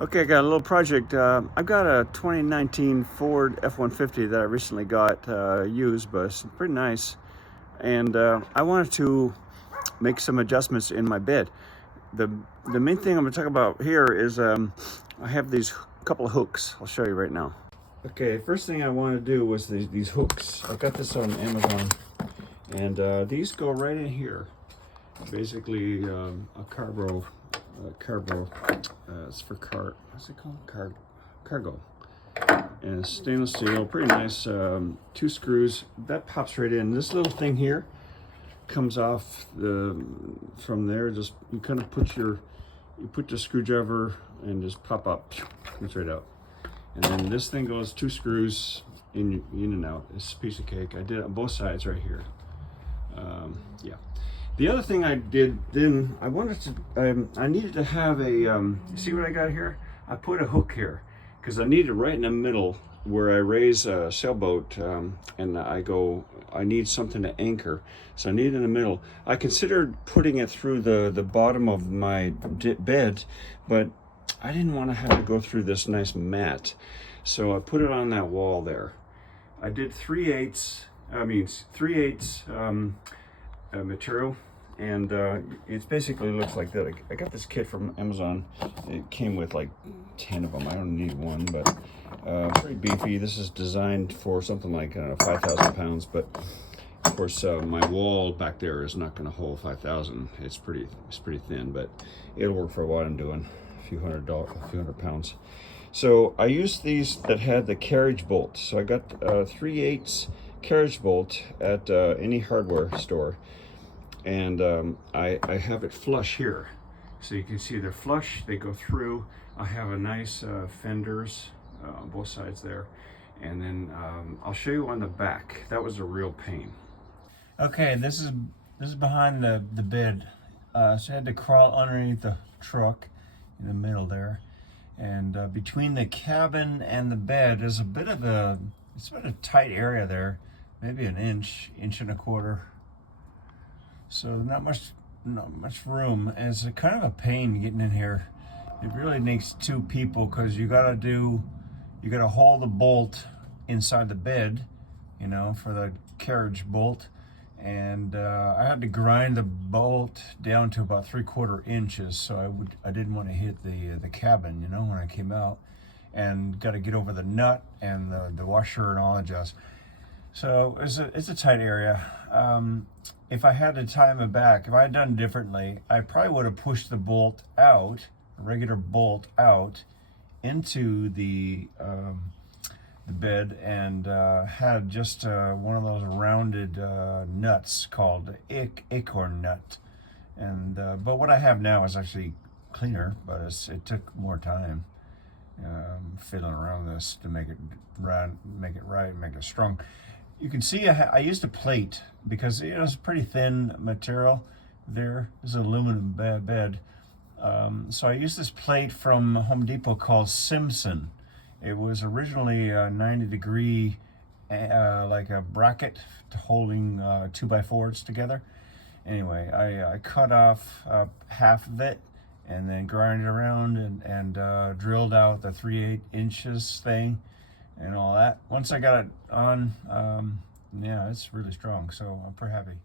Okay, I got a little project. I've got a 2019 Ford F-150 that I recently got used, but it's pretty nice. And I wanted to make some adjustments in my bed. The the main thing I'm going to talk about here is I have these couple of hooks. I'll show you right now. Okay, first thing I want to do was these hooks. I got this on Amazon, and these go right in here. Basically, a carbo. It's for what's it called? Cargo. And it's stainless steel, pretty nice. 2 screws that pops right in. This little thing here comes off from there. Just you kind of put the screwdriver and just pop up, comes right out. And then this thing goes 2 screws in and out. It's a piece of cake. I did it on both sides right here. Yeah. The other thing I did then, I needed to have a, you see what I got here? I put a hook here because I need it right in the middle where I raise a sailboat, and I need something to anchor. So I need it in the middle. I considered putting it through the bottom of my bed, but I didn't want to have to go through this nice mat. So I put it on that wall there. I did 3/8 material, and it basically looks like that. I got this kit from Amazon. It came with like 10 of them. I don't need one, but pretty beefy. This is designed for something like 5,000 pounds, but of course my wall back there is not going to hold 5,000. It's pretty thin, but it'll work for what I'm doing. A few hundred pounds. So I used these that had the carriage bolt. So I got 3/8 carriage bolt at any hardware store, and I have it flush here, so you can see they're flush. They go through. I have a nice fenders on both sides there, and then I'll show you on the back. That was a real pain. Okay, this is behind the bed. So I had to crawl underneath the truck in the middle there, and between the cabin and the bed there's it's a tight area there, maybe an inch and a quarter. So not much room. And it's kind of a pain getting in here. It really needs 2 people because you gotta hold the bolt inside the bed, for the carriage bolt. And I had to grind the bolt down to about 3/4 inches, so I didn't want to hit the cabin, when I came out, and got to get over the nut and the washer and all that jazz. So it's a tight area. If I had to time it back, if I had done differently, I probably would have pushed the bolt out, a regular bolt out, into the bed, and had just one of those rounded nuts called acorn nut. And but what I have now is actually cleaner, but it took more time fiddling around this to make it right, make it strong. You can see I used a plate because it's a pretty thin material. There is an aluminum bed. So I used this plate from Home Depot called Simpson. It was originally a 90-degree, like a bracket holding 2x4s together. Anyway, I cut off half of it and then grind it around and drilled out the 3/8 inches thing and all that. Once I got it on, yeah, it's really strong, so I'm pretty happy.